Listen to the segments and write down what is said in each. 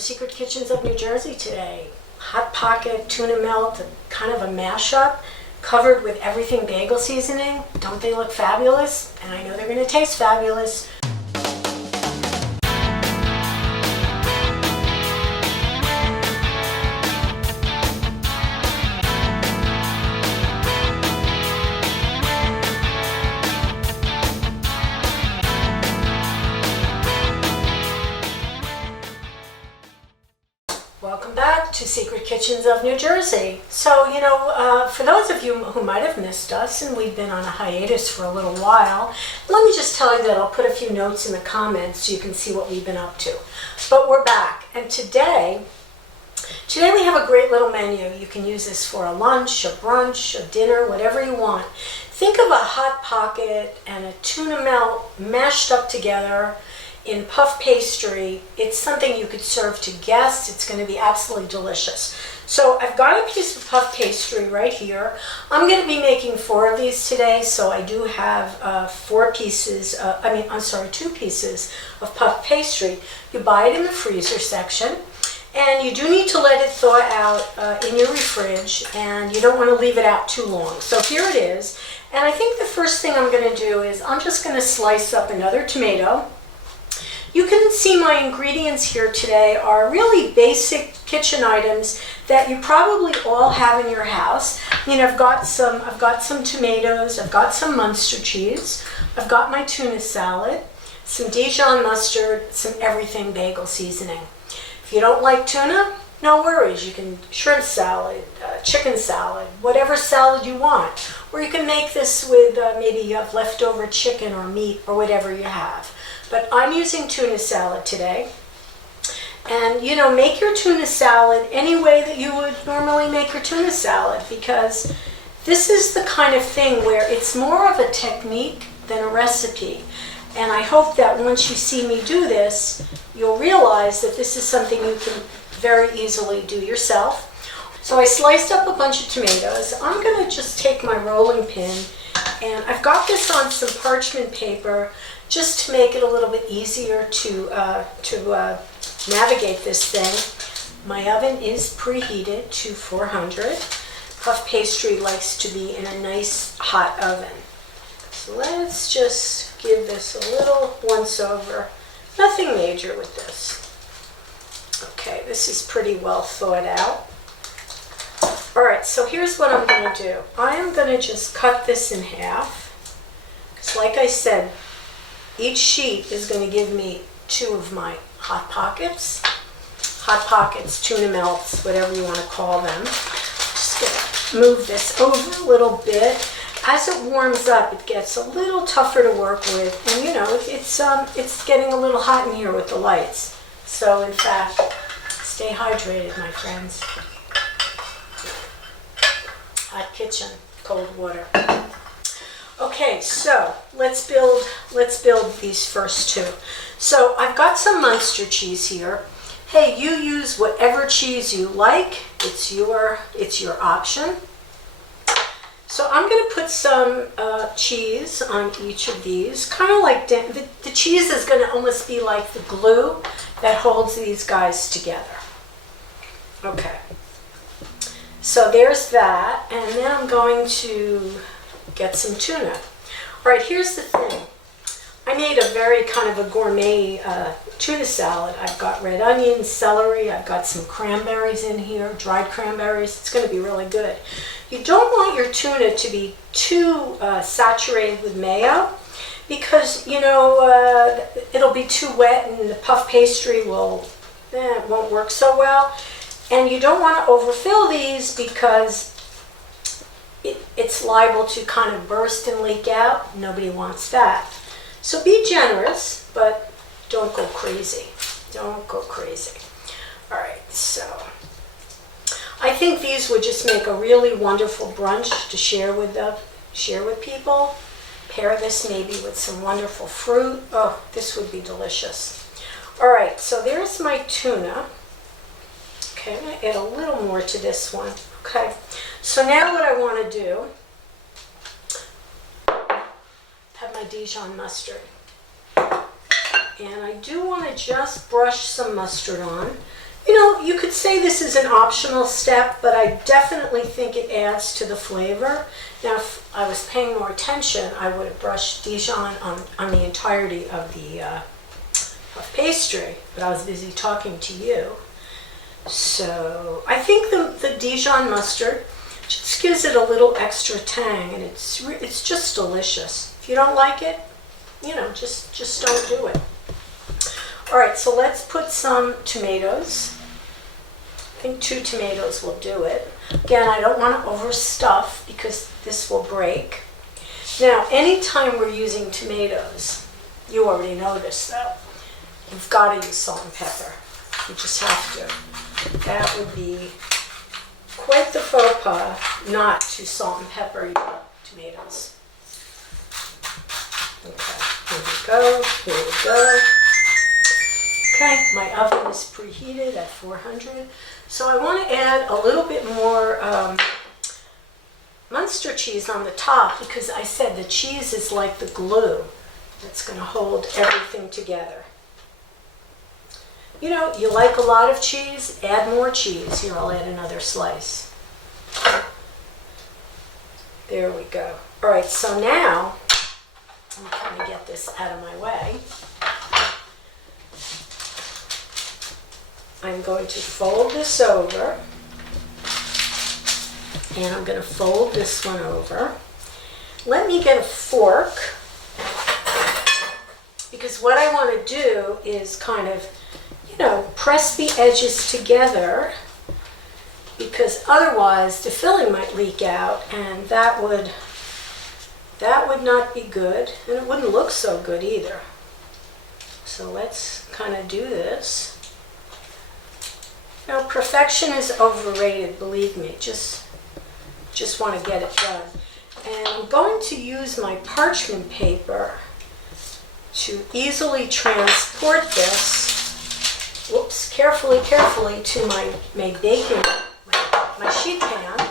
Secret Kitchens of New Jersey today. Hot pocket tuna melt, kind of a mashup, covered with everything bagel seasoning. Don't they look fabulous? And I know they're going to taste fabulous. Welcome back to Secret Kitchens of New Jersey. So, for those of you who might have missed us, and we've been on a hiatus for a little while, let me just tell you that I'll put a few notes in the comments so you can see what we've been up to. But we're back, and today we have a great little menu. You can use this for a lunch, a brunch, a dinner, whatever you want. Think of a hot pocket and a tuna melt mashed up together in puff pastry. It's something you could serve to guests. It's going to be absolutely delicious. So I've got a piece of puff pastry right here. I'm going to be making 4 of these today, so I do have 2 pieces of puff pastry. You buy it in the freezer section, and you do need to let it thaw out in your fridge, and you don't want to leave it out too long. So here it is, and I think the first thing I'm going to do is I'm just going to slice up another tomato. You can see my ingredients here today are really basic kitchen items that you probably all have in your house. I've got some tomatoes, I've got some Munster cheese, I've got my tuna salad, some Dijon mustard, some everything bagel seasoning. If you don't like tuna, no worries. You can shrimp salad, chicken salad, whatever salad you want. Or you can make this with maybe you have leftover chicken or meat or whatever you have. But I'm using tuna salad today. And make your tuna salad any way that you would normally make your tuna salad, because this is the kind of thing where it's more of a technique than a recipe. And I hope that once you see me do this, you'll realize that this is something you can very easily do yourself. So I sliced up a bunch of tomatoes. I'm going to just take my rolling pin, and I've got this on some parchment paper just to make it a little bit easier to navigate this thing. My oven is preheated to 400. Puff pastry likes to be in a nice hot oven. So let's just give this a little once over. Nothing major with this. Okay, this is pretty well thawed out. All right, so here's what I'm going to do. I am going to just cut this in half, because like I said, each sheet is going to give me 2 of my hot pockets, tuna melts, whatever you want to call them. Just going to move this over a little bit. As it warms up, it gets a little tougher to work with, and it's getting a little hot in here with the lights. So in fact, stay hydrated, my friends. Hot kitchen, cold water. Okay, so let's build these first 2. So I've got some Munster cheese here. Hey, you use whatever cheese you like. It's your option. So I'm going to put some cheese on each of these, kind of like the cheese is going to almost be like the glue that holds these guys together. Okay. So there's that, and then I'm going to get some tuna. All right, here's the thing. I made a very kind of a gourmet tuna salad. I've got red onions, celery, I've got some cranberries in here, dried cranberries. It's going to be really good. You don't want your tuna to be too saturated with mayo, because, it'll be too wet and the puff pastry won't work so well. And you don't want to overfill these, because it's liable to kind of burst and leak out. Nobody wants that. So be generous, but don't go crazy. Don't go crazy. All right, so I think these would just make a really wonderful brunch to share with people. Pair this maybe with some wonderful fruit. Oh, this would be delicious. All right, so there's my tuna. Okay, I'm going to add a little more to this one. Okay, so now what I want to do, have my Dijon mustard. And I do want to just brush some mustard on, You know, you could say this is an optional step, but I definitely think it adds to the flavor. Now, if I was paying more attention, I would have brushed Dijon on the entirety of the of pastry, but I was busy talking to you. So I think the Dijon mustard just gives it a little extra tang, and it's just delicious. If you don't like it, you know, just don't do it. All right, so let's put some tomatoes. I think 2 tomatoes will do it. Again, I don't want to overstuff because this will break. Now, anytime we're using tomatoes, you already know this though, you've got to use salt and pepper. You just have to. That would be quite the faux pas not to salt and pepper your tomatoes. Okay, here we go, here we go. Okay, my oven is preheated at 400. So I want to add a little bit more Munster cheese on the top because I said the cheese is like the glue that's going to hold everything together. You know, you like a lot of cheese, add more cheese. Here, I'll add another slice. There we go. All right, so now I'm going to get this out of my way. I'm going to fold this over, and I'm going to fold this one over. Let me get a fork, because what I want to do is kind of, you know, press the edges together, because otherwise the filling might leak out, and that would not be good, and it wouldn't look so good either. So let's kind of do this. You know, perfection is overrated, believe me. Just want to get it done. And I'm going to use my parchment paper to easily transport this, whoops, carefully, to my baking, my sheet pan.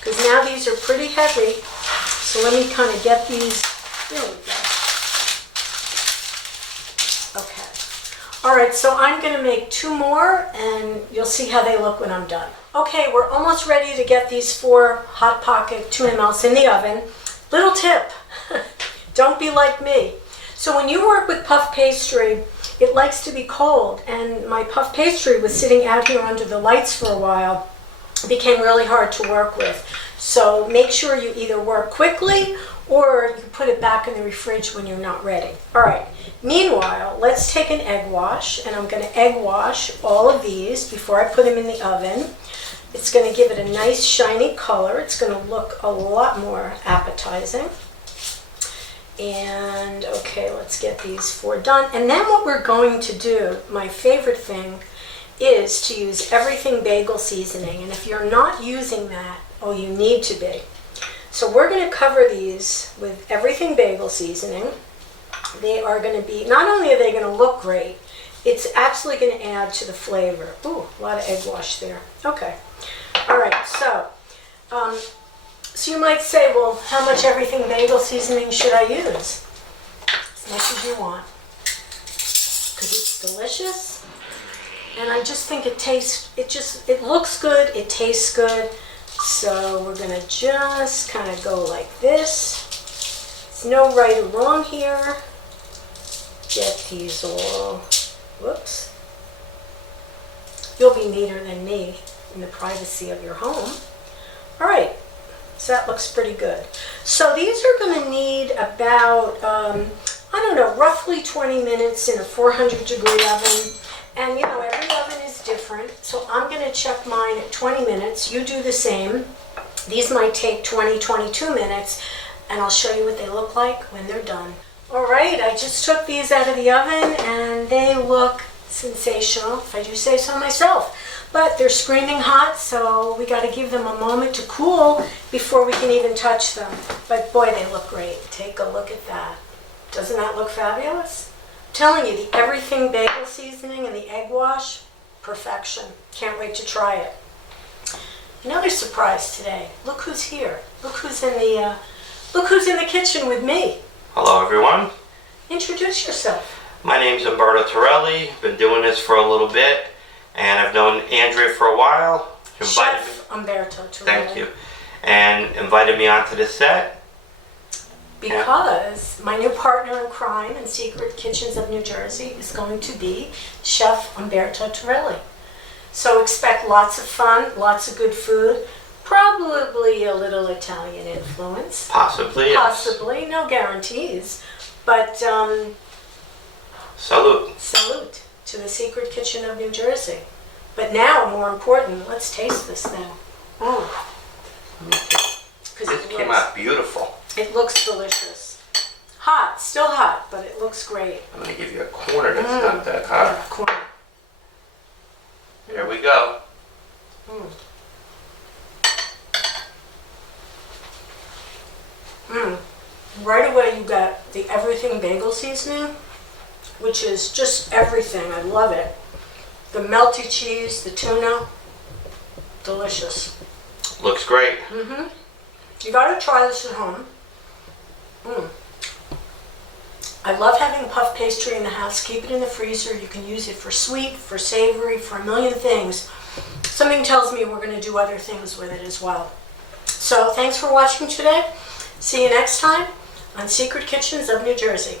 Because now these are pretty heavy, so let me kind of get these, there we go. Okay. All right, so I'm going to make 2 more, and you'll see how they look when I'm done. Okay, we're almost ready to get these 4 Hot Pocket tuna melts in the oven. Little tip, don't be like me. So when you work with puff pastry, it likes to be cold, and my puff pastry was sitting out here under the lights for a while. It became really hard to work with. So make sure you either work quickly or you put it back in the fridge when you're not ready. All right, meanwhile, let's take an egg wash, and I'm going to egg wash all of these before I put them in the oven. It's going to give it a nice shiny color. It's going to look a lot more appetizing. And okay, let's get these 4 done. And then what we're going to do, my favorite thing, is to use everything bagel seasoning. And if you're not using that, oh, you need to be. So we're going to cover these with everything bagel seasoning. They are going to be, not only are they going to look great, it's actually going to add to the flavor. Ooh, a lot of egg wash there. Okay. All right, so you might say, well, how much everything bagel seasoning should I use? As much as you want. Because it's delicious. And I just think it looks good, it tastes good. So we're going to just kind of go like this. There's no right or wrong here. Get these all, whoops. You'll be neater than me in the privacy of your home. All right, so that looks pretty good. So these are going to need about, I don't know, roughly 20 minutes in a 400-degree oven. And you know, every oven is different, so I'm going to check mine at 20 minutes. You do the same. These might take 20, 22 minutes, and I'll show you what they look like when they're done. All right, I just took these out of the oven, and they look sensational, if I do say so myself. But they're screaming hot, so we got to give them a moment to cool before we can even touch them. But boy, they look great. Take a look at that. Doesn't that look fabulous? I'm telling you, the everything bagel seasoning and the egg wash, perfection. Can't wait to try it. Another surprise today. Look who's here. Look who's in the kitchen with me. Hello, everyone. Introduce yourself. My name's Umberto Torelli. Been doing this for a little bit, and I've known Andrea for a while. Chef Umberto Torelli. Thank you. And invited me onto the set. Because my new partner in crime in Secret Kitchens of New Jersey is going to be Chef Umberto Torelli. So expect lots of fun, lots of good food, probably a little Italian influence. Possibly, yes. Possibly, no guarantees. But Salute. salute to the Secret Kitchen of New Jersey. But now, more important, let's taste this thing. This came out beautiful. It looks delicious. Hot, still hot, but it looks great. I'm going to give you a corner that's not that hot. Yeah, corn. Here we go. Right away you got the everything bagel seasoning, which is just everything. I love it. The melty cheese, the tuna, delicious. Looks great. You gotta try this at home. I love having puff pastry in the house. Keep it in the freezer. You can use it for sweet, for savory, for a million things. Something tells me we're gonna do other things with it as well. So thanks for watching today. See you next time on Secret Kitchens of New Jersey.